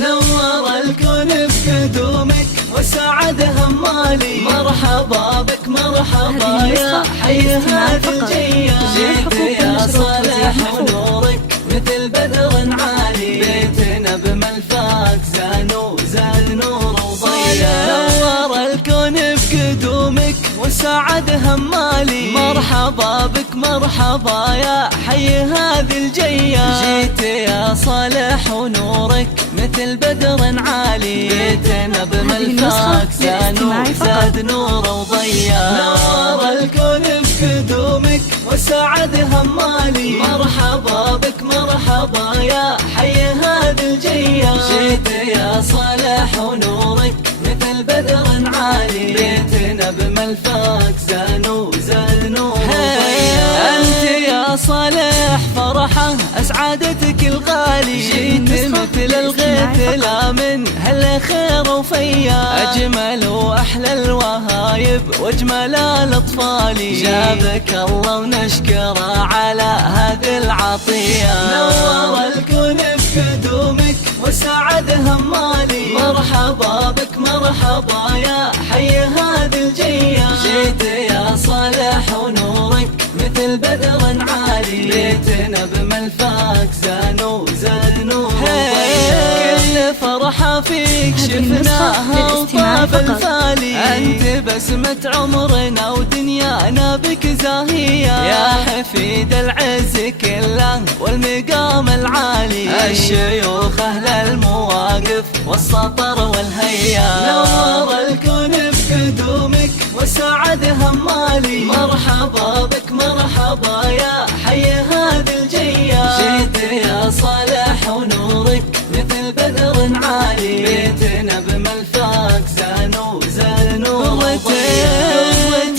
نور الكون بقدومك وسعد همالي. مرحبا بك مرحبا يا حي هذه الجية. جيت يا صالح ونورك مثل بدر عالي. بيتنا بملفاك زاد نور وضيا. نور الكون بقدومك وسعد همالي. مرحبا بك مرحبا يا حي هذه الجية. جيت يا صالح ونورك مثل بدر عالي. بيتنا بملفاك زاد نور وضيا. نور الكون بقدومك وسعد همالي. مرحبا بك مرحبا يا حي هذه الجية. جيت يا صالح ونورك مثل بدر عالي. بيتنا بملفاك زاد نور وضيا. انت يا صالح فرحة اسعادتك الغالي. جيت مثل الغيث لا من هالخير وفيا. اجمل واحلى الوهايب واجمل الاطفال. جابك الله ونشكره على هذه العطية. نور الكون بقدومك وسعد همالي. مرحبا بك مرحبا يا حي هذه الجية. جيت يا صالح ونورك مثل بدر عالي. بيتنا بملفاك زاد نور وضيا. كل فرحة فيك شفناها وطاب الفالي. انت بسمة عمرنا ودنيانا بك زاهية. يا حفيد العز كله والمقام العالي. الشيوخ اهل المواقف والسطر والهيا. نور الكون بقدومك وسعد همالي. مرحبا بك مرحبا يا حي هذه الجية. جيت يا صالح ونورك مثل بدر عالي. بيتنا بملفاك زاد نور وضيا.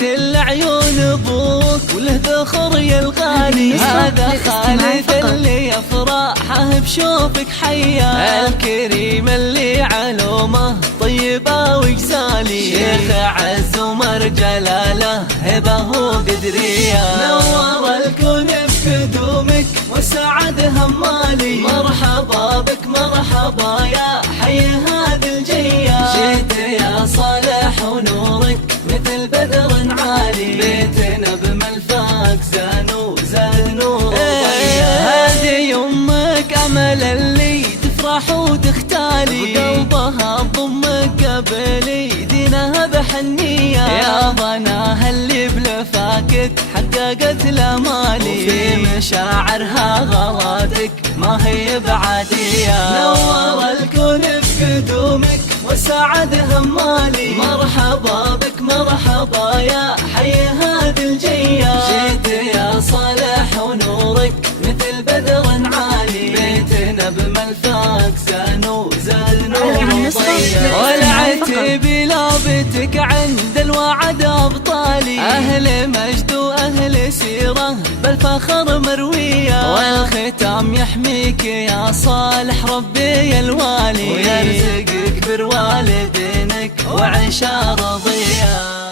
العيون ابوك وله ذخر يا الغالي. هذا خالد اللي يفرحه بشوفك حيا. الكريم اللي علومه طيبة وجسالي. شيخ عز ومر جلاله هبه وقدرية. نور الكون بقدومك وسعد همالي. مرحبا بك مرحبا يا حي هذه الجية. جيت يا صالح ونورك مثل بدر عالي. بيتنا بملفاك زاد نور وضيا. هذه يمك امل اللي تفرح وتختالي. وقلبها تضمك قبل دينها بحنية. يا ضناها اللي بلفاك حققت الامالي. وفي مشاعرها غراتك ما هي بعادية. نور الكون بقدومك وسعد همالي. مرحبا بك مرحبا يا حي هذه الجية. جيت يا صالح ونورك مثل بدر عالي. بيتنا بملفاك زاد نور وضيا. والعتب لابتك عند الوعد ابطالي. اهل مجد واهل سيره بالفخر مرويه. والختام يحميك يا صالح ربي الوالي. ويرزقك بر والدينك وعيشه رضيه.